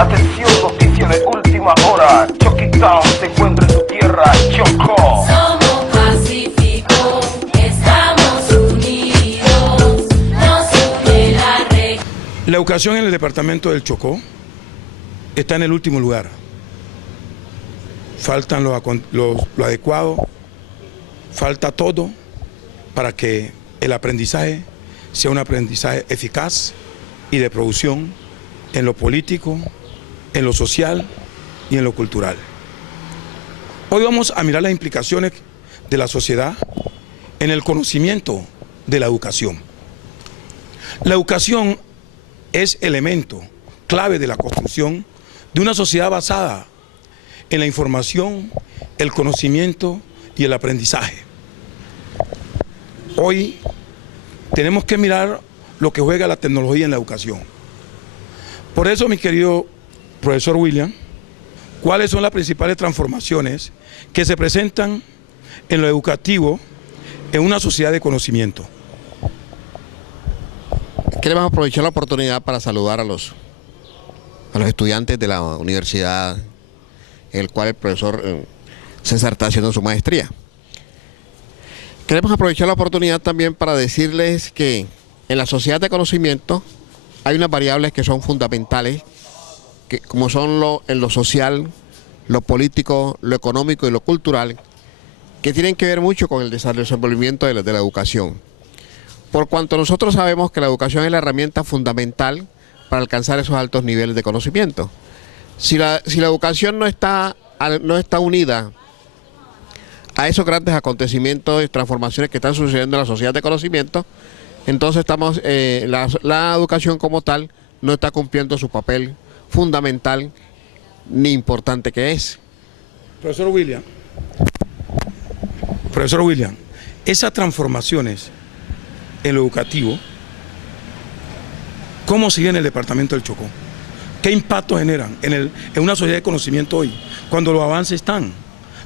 Atención, noticia de última hora. Choquitown se encuentra en su tierra, Chocó. Somos pacíficos, estamos unidos, nos une la región. La educación en el departamento del Chocó está en el último lugar. Faltan lo adecuado, falta todo para que el aprendizaje sea un aprendizaje eficaz y de producción en lo político, en lo social y en lo cultural. Hoy vamos a mirar las implicaciones de la sociedad en el conocimiento de la educación. La educación es elemento clave de la construcción de una sociedad basada en la información, el conocimiento y el aprendizaje. Hoy tenemos que mirar lo que juega la tecnología en la educación. Por eso, mi querido profesor William, ¿cuáles son las principales transformaciones que se presentan en lo educativo en una sociedad de conocimiento? Queremos aprovechar la oportunidad para saludar a los estudiantes de la universidad en el cual el profesor César está haciendo su maestría. Queremos aprovechar la oportunidad también para decirles que en la sociedad de conocimiento hay unas variables que son fundamentales, que como son en lo social, lo político, lo económico y lo cultural, que tienen que ver mucho con el desenvolvimiento de la educación. Por cuanto nosotros sabemos que la educación es la herramienta fundamental para alcanzar esos altos niveles de conocimiento. Si la educación no está unida a esos grandes acontecimientos y transformaciones que están sucediendo en la sociedad de conocimiento, entonces la educación como tal no está cumpliendo su papel fundamental ni importante que es. Profesor William, esas transformaciones en lo educativo, ¿cómo sigue en el departamento del Chocó? ¿Qué impacto generan en una sociedad de conocimiento hoy? Cuando los avances están,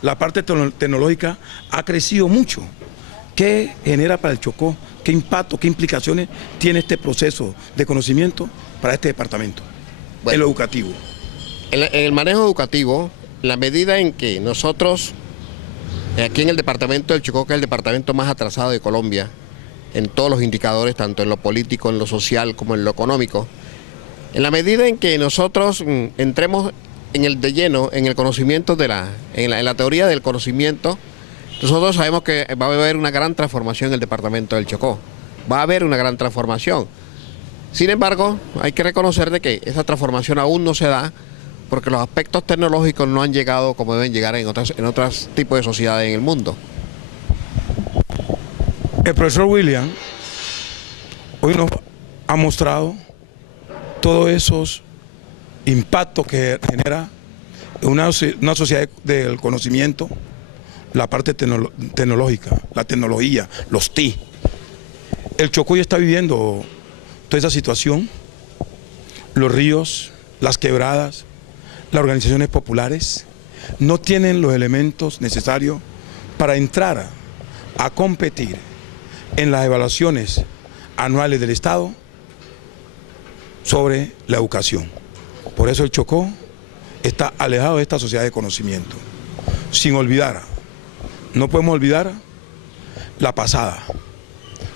la parte tecnológica ha crecido mucho. ¿Qué genera para el Chocó? ¿Qué impacto, qué implicaciones tiene este proceso de conocimiento para este departamento, en lo educativo? En el manejo educativo, la medida en que nosotros, aquí en el departamento del Chocó, que es el departamento más atrasado de Colombia, en todos los indicadores, tanto en lo político, en lo social, como en lo económico, en la medida en que nosotros entremos de lleno en el conocimiento en la teoría del conocimiento, nosotros sabemos que va a haber una gran transformación en el departamento del Chocó. Va a haber una gran transformación. Sin embargo, hay que reconocer de que esa transformación aún no se da porque los aspectos tecnológicos no han llegado como deben llegar en otros tipos de sociedades en el mundo. El profesor William hoy nos ha mostrado todos esos impactos que genera una sociedad del conocimiento, la parte tecnológica, la tecnología, los TIC. El Chocó ya está viviendo toda esa situación, los ríos, las quebradas, las organizaciones populares no tienen los elementos necesarios para entrar a competir en las evaluaciones anuales del Estado sobre la educación. Por eso el Chocó está alejado de esta sociedad de conocimiento. Sin olvidar, no podemos olvidar la pasada,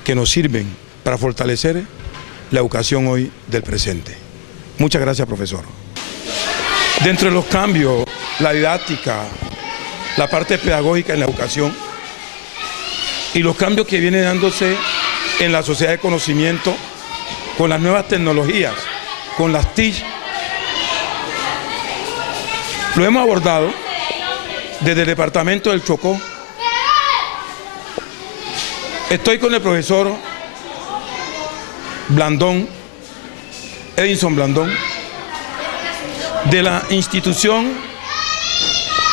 que nos sirven para fortalecer la educación hoy del presente. Muchas gracias, profesor. Dentro de los cambios, la didáctica, la parte pedagógica en la educación y los cambios que vienen dándose en la sociedad de conocimiento con las nuevas tecnologías, con las TIC, lo hemos abordado desde el departamento del Chocó. Estoy con el profesor Blandón, Edison Blandón, de la institución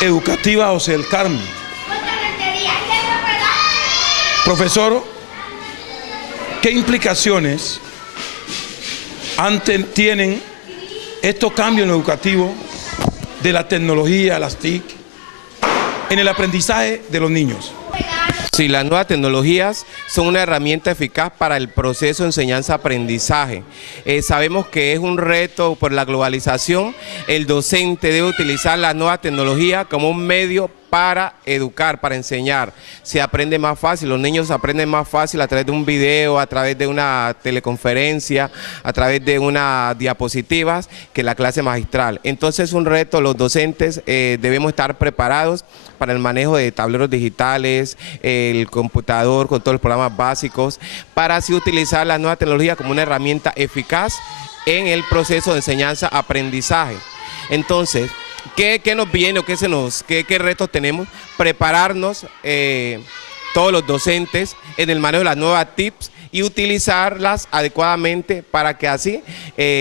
educativa José del Carmen. Profesor, ¿qué implicaciones tienen estos cambios en lo educativo de la tecnología, las TIC, en el aprendizaje de los niños? Sí, las nuevas tecnologías son una herramienta eficaz para el proceso de enseñanza-aprendizaje. Sabemos que es un reto por la globalización. El docente debe utilizar la nueva tecnología como un medio para educar, para enseñar. Se aprende más fácil, los niños aprenden más fácil a través de un video, a través de una teleconferencia, a través de unas diapositivas que la clase magistral. Entonces es un reto, los docentes debemos estar preparados para el manejo de tableros digitales, el computador con todos los programas básicos, para así utilizar la nueva tecnología como una herramienta eficaz en el proceso de enseñanza-aprendizaje. Entonces, ¿qué nos viene o qué retos tenemos? Prepararnos todos los docentes en el manejo de las nuevas TICs y utilizarlas adecuadamente para que así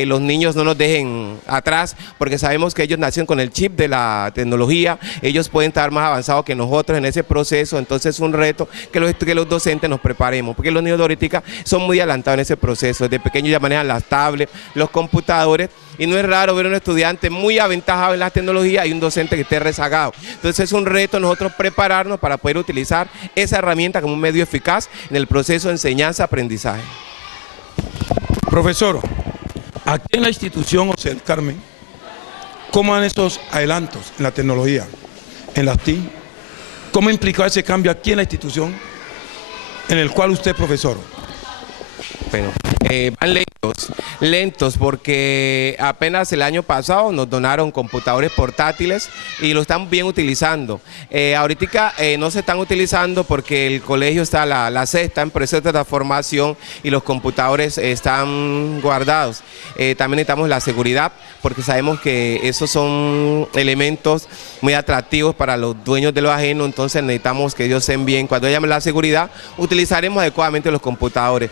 los niños no nos dejen atrás, porque sabemos que ellos nacen con el chip de la tecnología, ellos pueden estar más avanzados que nosotros en ese proceso. Entonces es un reto que los docentes nos preparemos, porque los niños de ahorita son muy adelantados en ese proceso, desde pequeños ya manejan las tablets, los computadores, y no es raro ver a un estudiante muy aventajado en las tecnologías y un docente que esté rezagado. Entonces es un reto nosotros prepararnos para poder utilizar esa herramienta como un medio eficaz en el proceso de enseñanza-aprendizaje. Profesor, aquí en la institución José del Carmen, ¿cómo van esos adelantos en la tecnología, en las TIC? ¿Cómo ha implicado ese cambio aquí en la institución en el cual usted es profesor? Bueno, van lentos porque apenas el año pasado nos donaron computadores portátiles y lo están bien utilizando. Ahorita no se están utilizando porque el colegio está, la sede está en proceso de transformación y los computadores están guardados. También necesitamos la seguridad, porque sabemos que esos son elementos muy atractivos para los dueños de lo ajeno, entonces necesitamos que ellos estén bien. Cuando haya la seguridad, utilizaremos adecuadamente los computadores.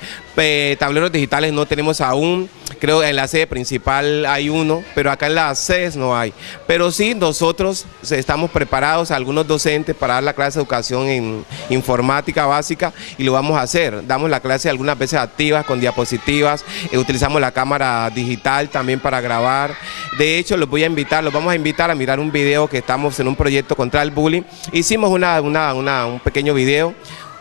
Tableros digitales no tenemos aún, creo que en la sede principal hay uno, pero acá en las sedes no hay. Pero sí, nosotros estamos preparados, algunos docentes, para dar la clase de educación en informática básica, y lo vamos a hacer. Damos la clase algunas veces activas con diapositivas, utilizamos la cámara digital también para grabar. De hecho, los vamos a invitar a mirar un video que estamos en un proyecto contra el bullying. Hicimos un pequeño video,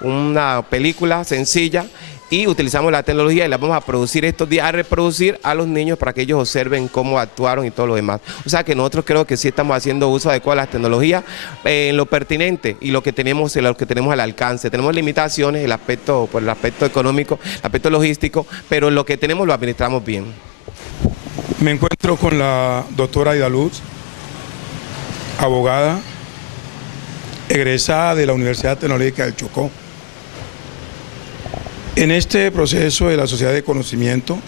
una película sencilla, y utilizamos la tecnología y la vamos a producir estos días, a reproducir a los niños para que ellos observen cómo actuaron y todo lo demás. O sea que nosotros creo que sí estamos haciendo uso adecuado de las tecnologías en lo pertinente y lo que tenemos al alcance. Tenemos limitaciones, el aspecto económico, el aspecto logístico, pero lo que tenemos lo administramos bien. Me encuentro con la doctora Aida Luz, abogada, egresada de la Universidad Tecnológica del Chocó. En este proceso de la sociedad de conocimiento,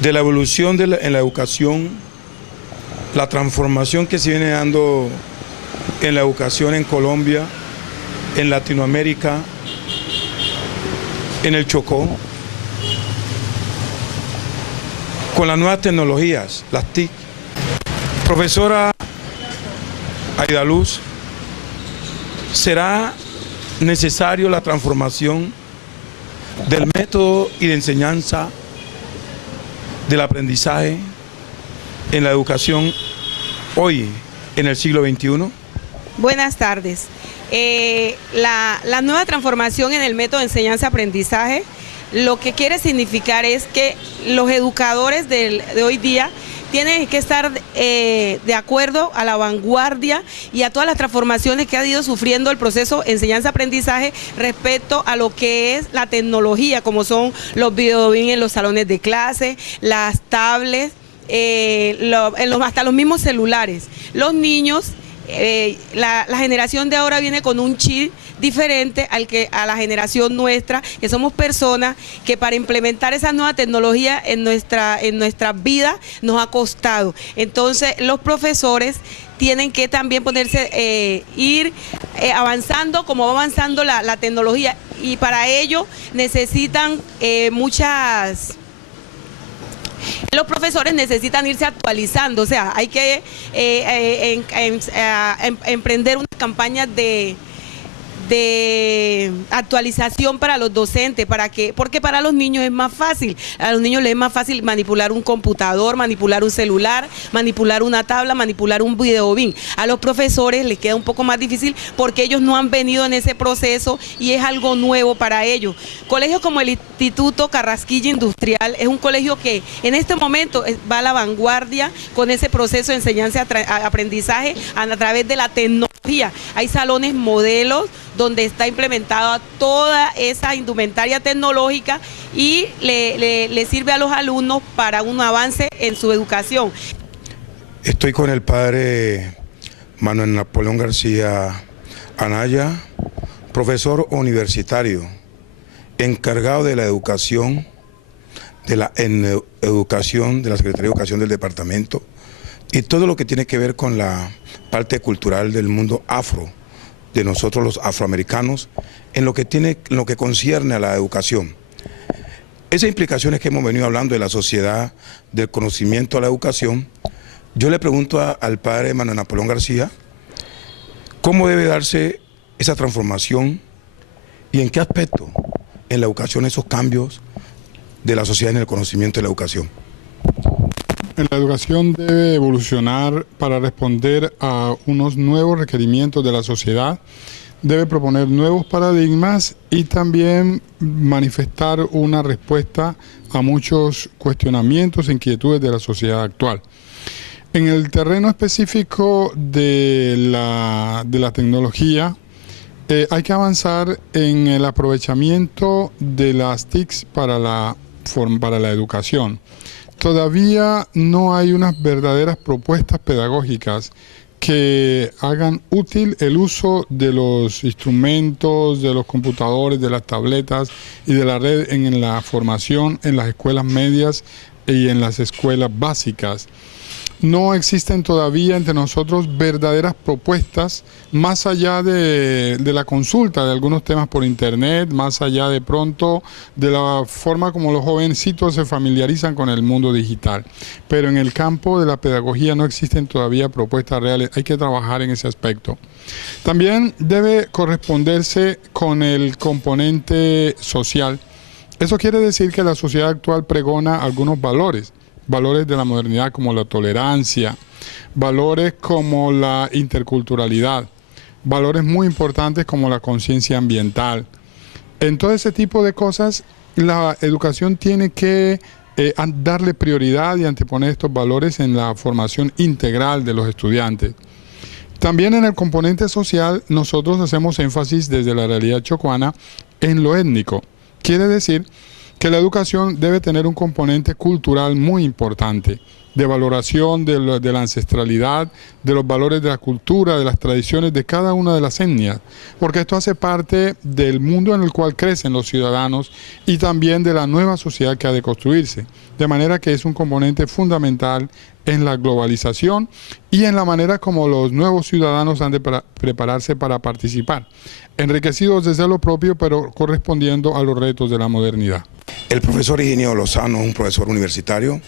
de la evolución en la educación, la transformación que se viene dando en la educación en Colombia, en Latinoamérica, en el Chocó, con las nuevas tecnologías, las TIC. Profesora Aida Luz, ¿será necesario la transformación del método y de enseñanza del aprendizaje en la educación hoy, en el siglo XXI? Buenas tardes. La nueva transformación en el método de enseñanza-aprendizaje lo que quiere significar es que los educadores de hoy día tienen que estar de acuerdo a la vanguardia y a todas las transformaciones que ha ido sufriendo el proceso enseñanza-aprendizaje respecto a lo que es la tecnología, como son los videobeams en los salones de clase, las tablets, hasta los mismos celulares. Los niños, la generación de ahora viene con un chip diferente a la generación nuestra, que somos personas que para implementar esa nueva tecnología en nuestra vida nos ha costado. Entonces los profesores tienen que también ponerse, ir avanzando como va avanzando la tecnología, y para ello necesitan los profesores necesitan irse actualizando, o sea, hay que emprender una campaña de de actualización para los docentes, porque para los niños es más fácil. A los niños les es más fácil manipular un computador, manipular un celular, manipular una tabla, manipular un videobin. A los profesores les queda un poco más difícil porque ellos no han venido en ese proceso y es algo nuevo para ellos. Colegios como el Instituto Carrasquilla Industrial es un colegio que en este momento va a la vanguardia con ese proceso de enseñanza-aprendizaje a través de la tecnología. Hay salones modelos donde está implementada toda esa indumentaria tecnológica y le sirve a los alumnos para un avance en su educación. Estoy con el padre Manuel Napoleón García Anaya, profesor universitario, encargado de la educación, de la educación de la Secretaría de Educación del departamento y todo lo que tiene que ver con la parte cultural del mundo afro, de nosotros los afroamericanos, en lo que concierne a la educación. Esas implicaciones que hemos venido hablando de la sociedad, del conocimiento a la educación, yo le pregunto al padre Manuel Napoleón García, ¿cómo debe darse esa transformación y en qué aspecto en la educación esos cambios de la sociedad en el conocimiento de la educación? La educación debe evolucionar para responder a unos nuevos requerimientos de la sociedad, debe proponer nuevos paradigmas y también manifestar una respuesta a muchos cuestionamientos e inquietudes de la sociedad actual. En el terreno específico de la tecnología, hay que avanzar en el aprovechamiento de las TICs para la educación. Todavía no hay unas verdaderas propuestas pedagógicas que hagan útil el uso de los instrumentos, de los computadores, de las tabletas y de la red en la formación en las escuelas medias y en las escuelas básicas. No existen todavía entre nosotros verdaderas propuestas más allá de la consulta de algunos temas por internet, más allá de pronto de la forma como los jovencitos se familiarizan con el mundo digital. Pero en el campo de la pedagogía no existen todavía propuestas reales, hay que trabajar en ese aspecto. También debe corresponderse con el componente social. Eso quiere decir que la sociedad actual pregona algunos valores de la modernidad como la tolerancia, valores como la interculturalidad, valores muy importantes como la conciencia ambiental. En todo ese tipo de cosas, la educación tiene que darle prioridad y anteponer estos valores en la formación integral de los estudiantes. También en el componente social, nosotros hacemos énfasis desde la realidad chocuana en lo étnico. Quiere decir que la educación debe tener un componente cultural muy importante, de valoración de la ancestralidad, de los valores de la cultura, de las tradiciones de cada una de las etnias, porque esto hace parte del mundo en el cual crecen los ciudadanos y también de la nueva sociedad que ha de construirse, de manera que es un componente fundamental en la globalización y en la manera como los nuevos ciudadanos han de prepararse para participar, enriquecidos desde lo propio, pero correspondiendo a los retos de la modernidad. El profesor Higinio Lozano, un profesor universitario,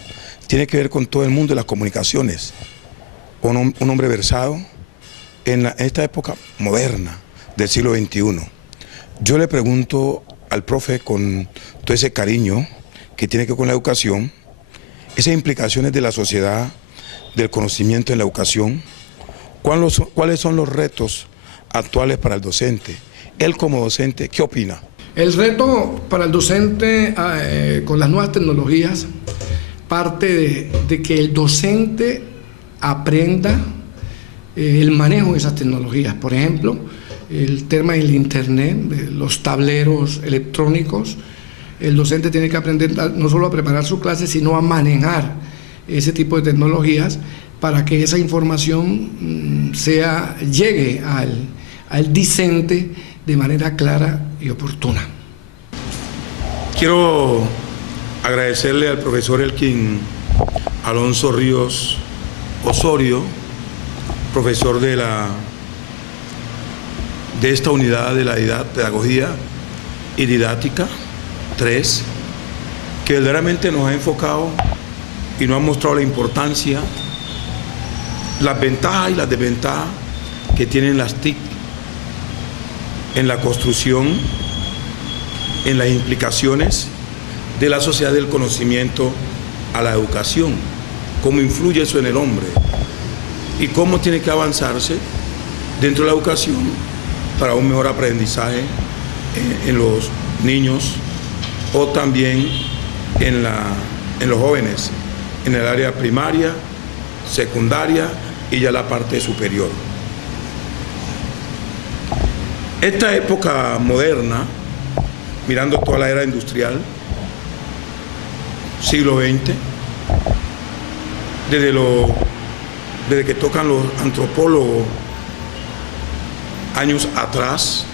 tiene que ver con todo el mundo de las comunicaciones, un hombre versado en esta época moderna del siglo XXI. Yo le pregunto al profe con todo ese cariño que tiene que ver con la educación, esas implicaciones de la sociedad, del conocimiento en la educación, ¿cuáles son los retos actuales para el docente? Él como docente, ¿qué opina? El reto para el docente con las nuevas tecnologías parte de que el docente aprenda el manejo de esas tecnologías. Por ejemplo, el tema del internet, de los tableros electrónicos. El docente tiene que aprender no solo a preparar su clase, sino a manejar ese tipo de tecnologías para que esa información llegue al discente de manera clara y oportuna. Quiero agradecerle al profesor Elkin Alonso Ríos Osorio, profesor de esta unidad de la pedagogía y didáctica 3, que verdaderamente nos ha enfocado y nos ha mostrado la importancia, las ventajas y las desventajas que tienen las TIC en la construcción, en las implicaciones de la sociedad del conocimiento a la educación, cómo influye eso en el hombre y cómo tiene que avanzarse dentro de la educación para un mejor aprendizaje en los niños o también en los jóvenes, en el área primaria, secundaria y ya la parte superior. Esta época moderna, mirando toda la era industrial, siglo XX, desde que tocan los antropólogos años atrás,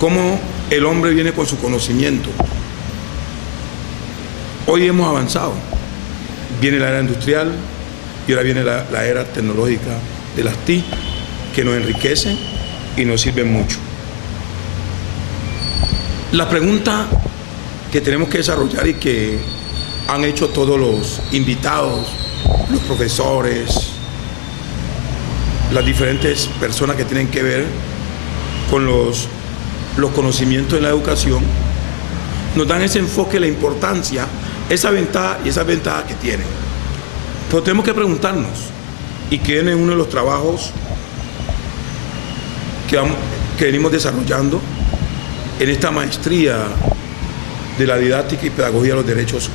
cómo el hombre viene con su conocimiento. Hoy hemos avanzado. Viene la era industrial y ahora viene la era tecnológica de las TIC, que nos enriquecen y nos sirven mucho. La pregunta que tenemos que desarrollar y que han hecho todos los invitados, los profesores, las diferentes personas que tienen que ver con los conocimientos de la educación, nos dan ese enfoque, la importancia, esa ventaja y esa ventaja que tienen. Pero tenemos que preguntarnos, y que viene uno de los trabajos que venimos desarrollando en esta maestría de la didáctica y pedagogía de los derechos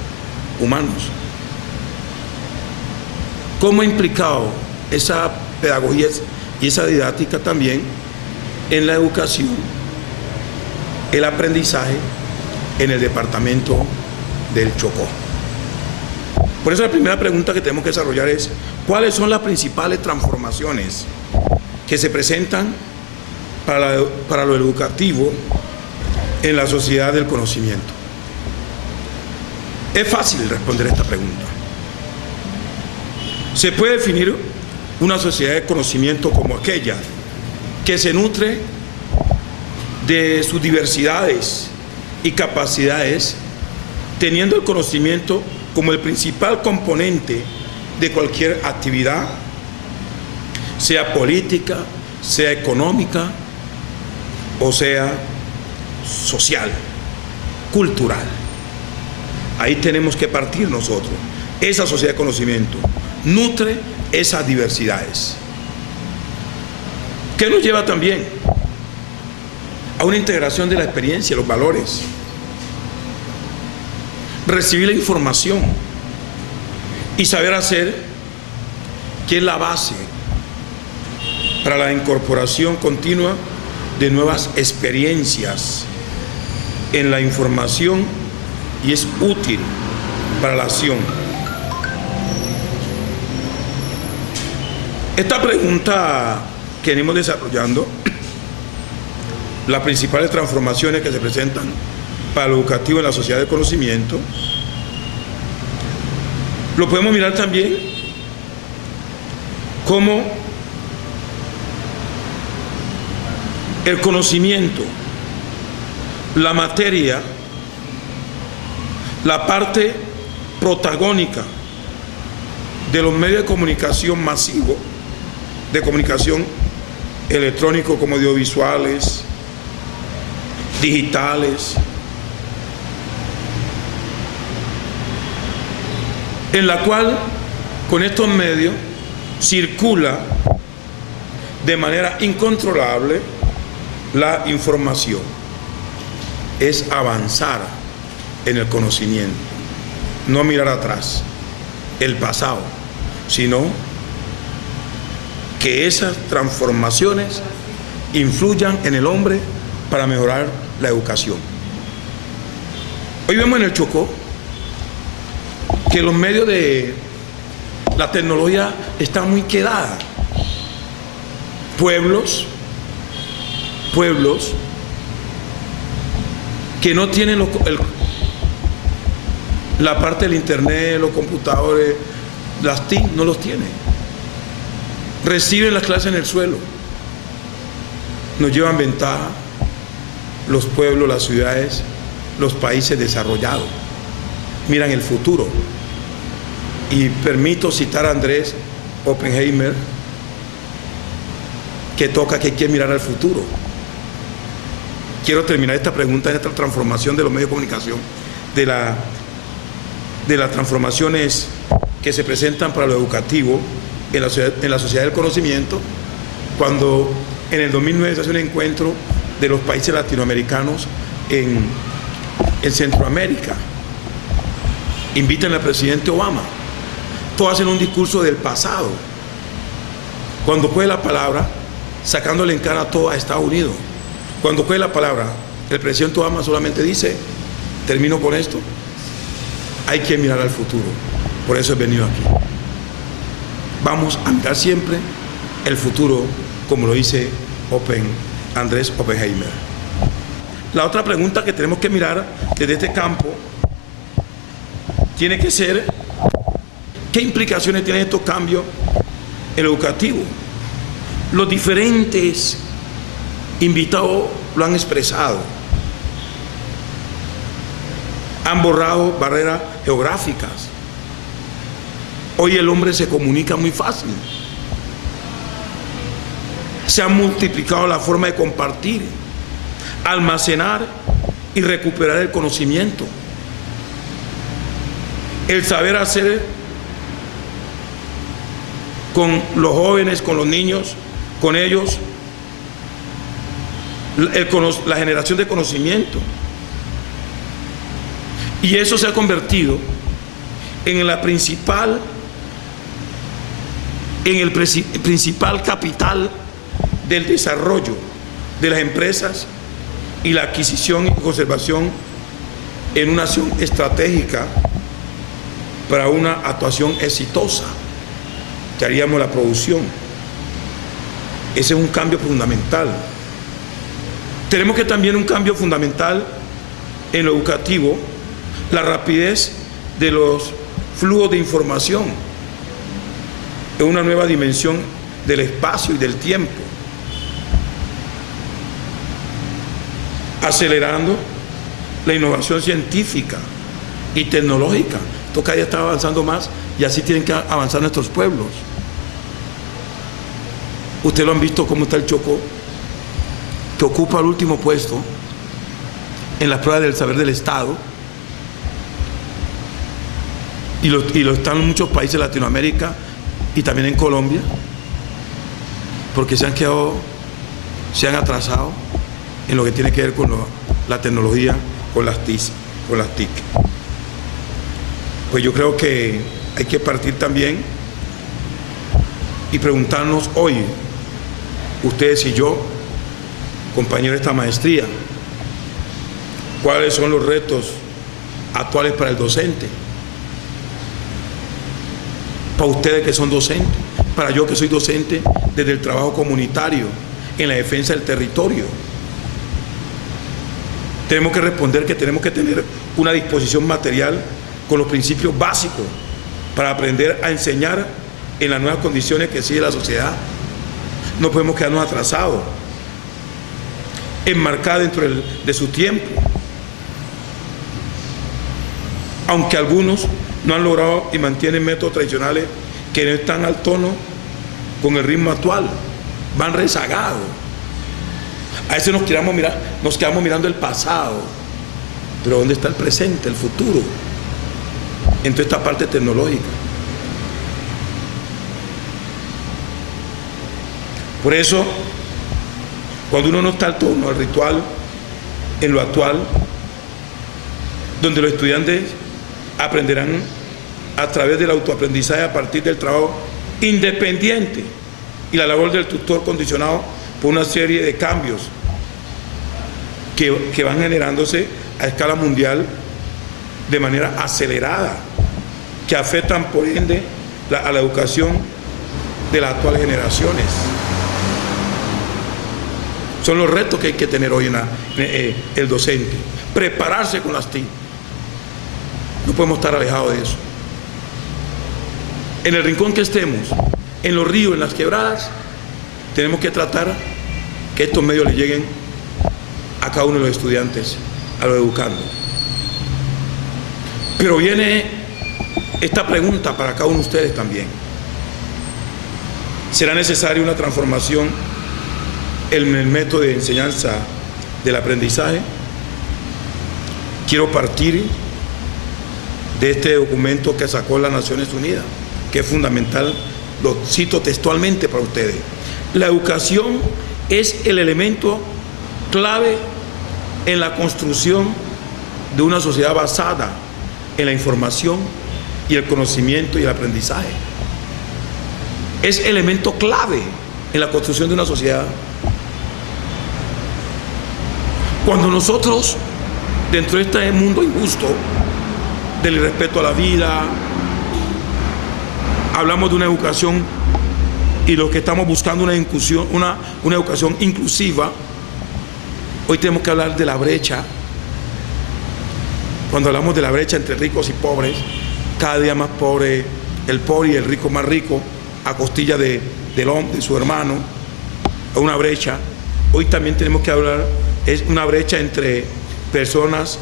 humanos. ¿Cómo ha implicado esa pedagogía y esa didáctica también en la educación, el aprendizaje en el departamento del Chocó? Por eso la primera pregunta que tenemos que desarrollar es: ¿cuáles son las principales transformaciones que se presentan para lo educativo en la sociedad del conocimiento? Es fácil responder esta pregunta. Se puede definir una sociedad de conocimiento como aquella que se nutre de sus diversidades y capacidades, teniendo el conocimiento como el principal componente de cualquier actividad, sea política, sea económica o sea social, cultural. Ahí tenemos que partir nosotros. Esa sociedad de conocimiento nutre esas diversidades. ¿Qué nos lleva también a una integración de la experiencia, los valores? Recibir la información y saber hacer, que es la base para la incorporación continua de nuevas experiencias en la información, y es útil para la acción. Esta pregunta que venimos desarrollando, las principales transformaciones que se presentan para lo educativo en la sociedad del conocimiento, lo podemos mirar también como el conocimiento, la materia, la parte protagónica de los medios de comunicación masivos, de comunicación electrónico como audiovisuales, digitales, en la cual con estos medios circula de manera incontrolable la información. Es avanzar en el conocimiento, no mirar atrás, el pasado, sino que esas transformaciones influyan en el hombre para mejorar la educación. Hoy vemos en el Chocó que los medios de la tecnología están muy quedados. Pueblos que no tienen la parte del internet, los computadores, las TIC, no los tienen. Reciben las clases en el suelo. Nos llevan ventaja los pueblos, las ciudades, los países desarrollados. Miran el futuro. Y permito citar a Andrés Oppenheimer, que toca que hay que mirar al futuro. quiero terminar esta pregunta en esta transformación de los medios de comunicación, de las transformaciones que se presentan para lo educativo en la sociedad del conocimiento, cuando en el 2009 se hace un encuentro de los países latinoamericanos en Centroamérica. Invitan al presidente Obama. Todos hacen un discurso del pasado. Cuando coge la palabra, sacándole en cara a todo a Estados Unidos. Cuando coge la palabra, el presidente Obama solamente dice, termino con esto, hay que mirar al futuro. Por eso he venido aquí. Vamos a mirar siempre el futuro, como lo dice Andrés Oppenheimer. La otra pregunta que tenemos que mirar desde este campo tiene que ser, ¿qué implicaciones tienen estos cambios en lo educativo? Los diferentes invitados lo han expresado. Han borrado barreras geográficas. Hoy el hombre se comunica muy fácil. Se ha multiplicado la forma de compartir, almacenar y recuperar el conocimiento. El saber hacer con los jóvenes, con los niños, con ellos, la generación de conocimiento. Y eso se ha convertido en el principal capital del desarrollo de las empresas y la adquisición y conservación en una acción estratégica para una actuación exitosa que haríamos la producción. Ese es un cambio fundamental. Tenemos que también un cambio fundamental en lo educativo, la rapidez de los flujos de información en una nueva dimensión del espacio y del tiempo, acelerando la innovación científica y tecnológica. Esto cada día está avanzando más y así tienen que avanzar nuestros pueblos. Ustedes lo han visto cómo está el Chocó, que ocupa el último puesto en las pruebas del saber del Estado, y lo están en muchos países de Latinoamérica y también en Colombia, porque se han atrasado en lo que tiene que ver con la tecnología, con las TIC. Pues yo creo que hay que partir también y preguntarnos hoy, ustedes y yo, compañeros de esta maestría, cuáles son los retos actuales para el docente, para ustedes que son docentes, para yo que soy docente desde el trabajo comunitario en la defensa del territorio. Tenemos que responder que tenemos que tener una disposición material con los principios básicos para aprender a enseñar en las nuevas condiciones que exige la sociedad. No podemos quedarnos atrasados, enmarcar dentro de su tiempo. Aunque algunos no han logrado y mantienen métodos tradicionales que no están al tono con el ritmo actual, van rezagados. A veces nos quedamos mirando el pasado, pero ¿dónde está el presente, el futuro? En toda esta parte tecnológica. Por eso, cuando uno no está al tono, al ritual, en lo actual, donde los estudiantes aprenderán a través del autoaprendizaje a partir del trabajo independiente y la labor del tutor condicionado por una serie de cambios que van generándose a escala mundial de manera acelerada, que afectan por ende a la educación de las actuales generaciones. Son los retos que hay que tener hoy el docente. Prepararse con las TIC. No podemos estar alejados de eso. En el rincón que estemos, en los ríos, en las quebradas, tenemos que tratar que estos medios le lleguen a cada uno de los estudiantes, a los educandos. Pero viene esta pregunta para cada uno de ustedes también. ¿Será necesaria una transformación en el método de enseñanza del aprendizaje, quiero partir de este documento que sacó las Naciones Unidas, que es fundamental, lo cito textualmente para ustedes. La educación es el elemento clave en la construcción de una sociedad basada en la información y el conocimiento y el aprendizaje. Es elemento clave en la construcción de una sociedad. Cuando nosotros, dentro de este mundo injusto, del irrespeto a la vida, hablamos de una educación y los que estamos buscando una educación inclusiva, hoy tenemos que hablar de la brecha. Cuando hablamos de la brecha entre ricos y pobres, cada día más pobre el pobre y el rico más rico, a costilla del hombre, de su hermano, una brecha. Hoy también tenemos que hablar, es una brecha entre personas,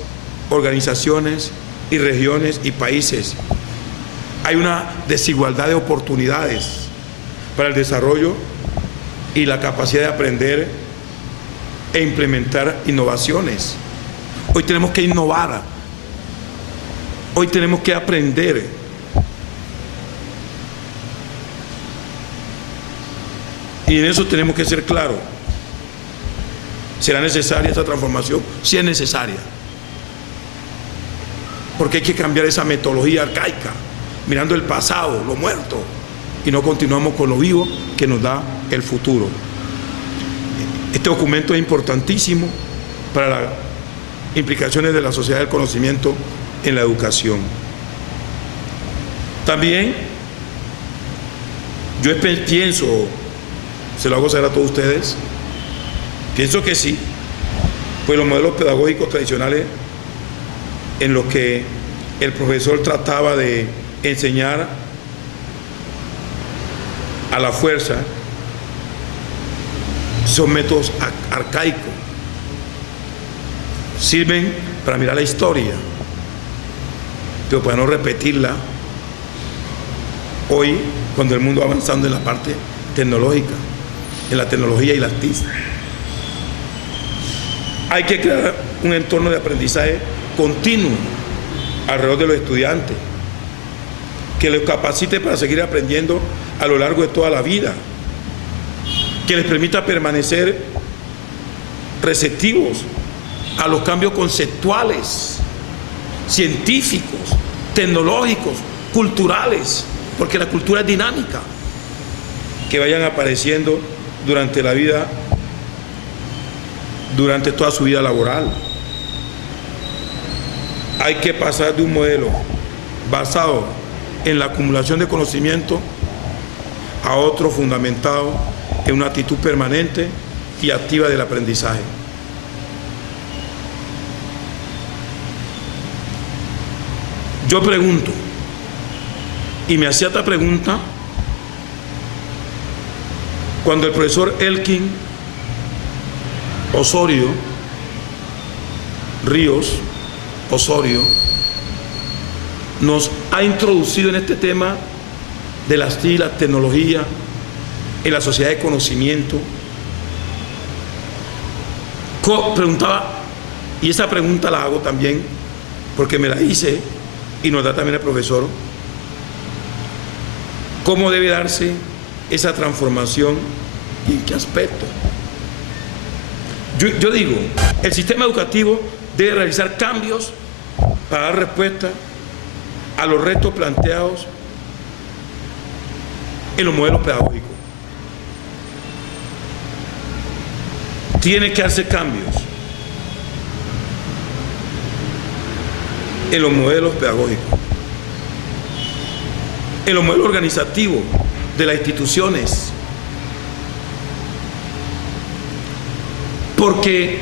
organizaciones y regiones y países. Hay una desigualdad de oportunidades para el desarrollo y la capacidad de aprender e implementar innovaciones. Hoy tenemos que innovar, hoy tenemos que aprender. Y en eso tenemos que ser claros. ¿Será necesaria esa transformación? Sí es necesaria. Porque hay que cambiar esa metodología arcaica, mirando el pasado, lo muerto, y no continuamos con lo vivo que nos da el futuro. Este documento es importantísimo para las implicaciones de la sociedad del conocimiento en la educación. También yo pienso, se lo hago saber a todos ustedes, pienso que sí, pues los modelos pedagógicos tradicionales en los que el profesor trataba de enseñar a la fuerza son métodos arcaicos, sirven para mirar la historia, pero para no repetirla hoy cuando el mundo va avanzando en la parte tecnológica, en la tecnología y las TIC. Hay que crear un entorno de aprendizaje continuo alrededor de los estudiantes, que les capacite para seguir aprendiendo a lo largo de toda la vida, que les permita permanecer receptivos a los cambios conceptuales, científicos, tecnológicos, culturales, porque la cultura es dinámica, que vayan apareciendo durante la vida, durante toda su vida laboral. Hay que pasar de un modelo basado en la acumulación de conocimiento a otro fundamentado en una actitud permanente y activa del aprendizaje. Yo pregunto, y me hacía esta pregunta cuando el profesor Elkin Ríos Osorio nos ha introducido en este tema de las TIC, la tecnología, en la sociedad de conocimiento. Preguntaba, y esa pregunta la hago también porque me la hice y nos da también el profesor, ¿cómo debe darse esa transformación y en qué aspecto? Yo digo, el sistema educativo debe realizar cambios para dar respuesta a los retos planteados en los modelos pedagógicos. Tiene que hacer cambios en los modelos pedagógicos, en los modelos organizativos de las instituciones, porque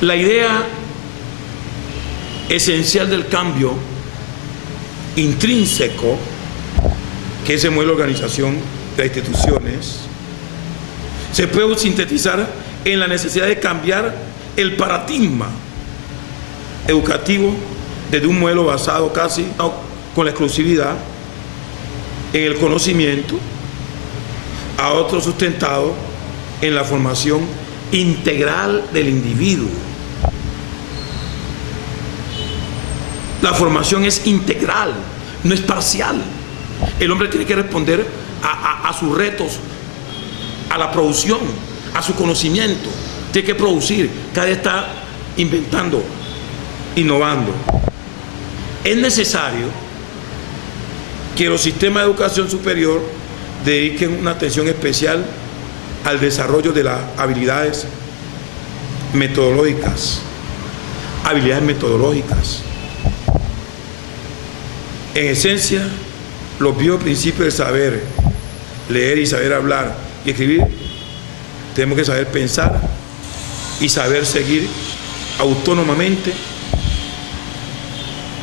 la idea esencial del cambio intrínseco, que es el modelo de organización de las instituciones, se puede sintetizar en la necesidad de cambiar el paradigma educativo desde un modelo basado casi con la exclusividad en el conocimiento a otro sustentado en la formación integral del individuo. La formación es integral, no es parcial. El hombre tiene que responder a sus retos, a la producción, a su conocimiento. Tiene que producir, cada día está inventando, innovando. Es necesario que los sistemas de educación superior dediquen una atención especial al desarrollo de las habilidades metodológicas. En esencia, los bioprincipios del saber, leer y saber hablar y escribir, tenemos que saber pensar y saber seguir autónomamente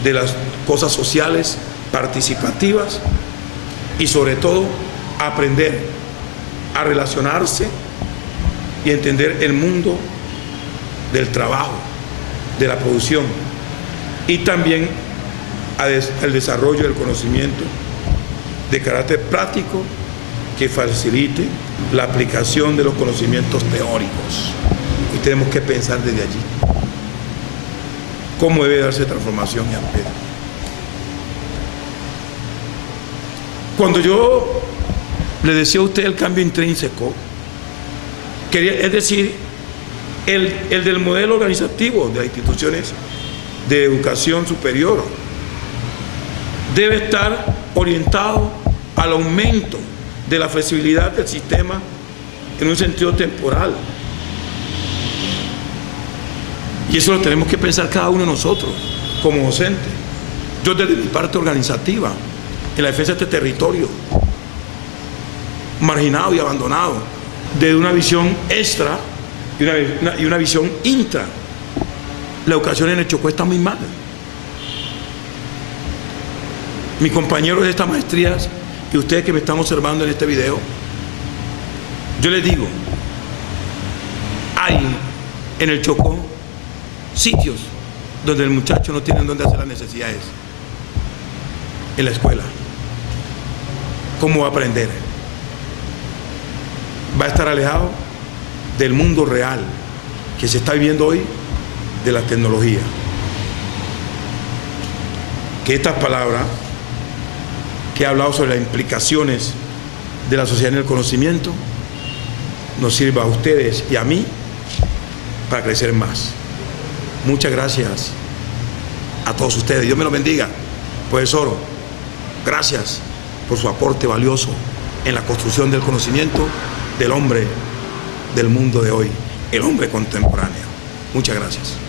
de las cosas sociales, participativas y sobre todo aprender a relacionarse y entender el mundo del trabajo, de la producción y también al desarrollo del conocimiento de carácter práctico que facilite la aplicación de los conocimientos teóricos. Y tenemos que pensar desde allí cómo debe darse transformación y amparo. Cuando yo le decía a usted el cambio intrínseco, es decir, el del modelo organizativo de las instituciones de educación superior, debe estar orientado al aumento de la flexibilidad del sistema en un sentido temporal. Y eso lo tenemos que pensar cada uno de nosotros como docentes. Yo desde mi parte organizativa, en la defensa de este territorio marginado y abandonado, desde una visión extra y una visión intra. La educación en el Chocó está muy mal. Mis compañeros de estas maestrías y ustedes que me están observando en este video, yo les digo, hay en el Chocó sitios donde el muchacho no tiene dónde hacer las necesidades. En la escuela. ¿Cómo va a aprender? Va a estar alejado del mundo real que se está viviendo hoy, de la tecnología. Que estas palabras que he hablado sobre las implicaciones de la sociedad en el conocimiento nos sirva a ustedes y a mí para crecer más. Muchas gracias a todos ustedes. Dios me los bendiga. Profesor, gracias por su aporte valioso en la construcción del conocimiento del hombre del mundo de hoy, el hombre contemporáneo. Muchas gracias.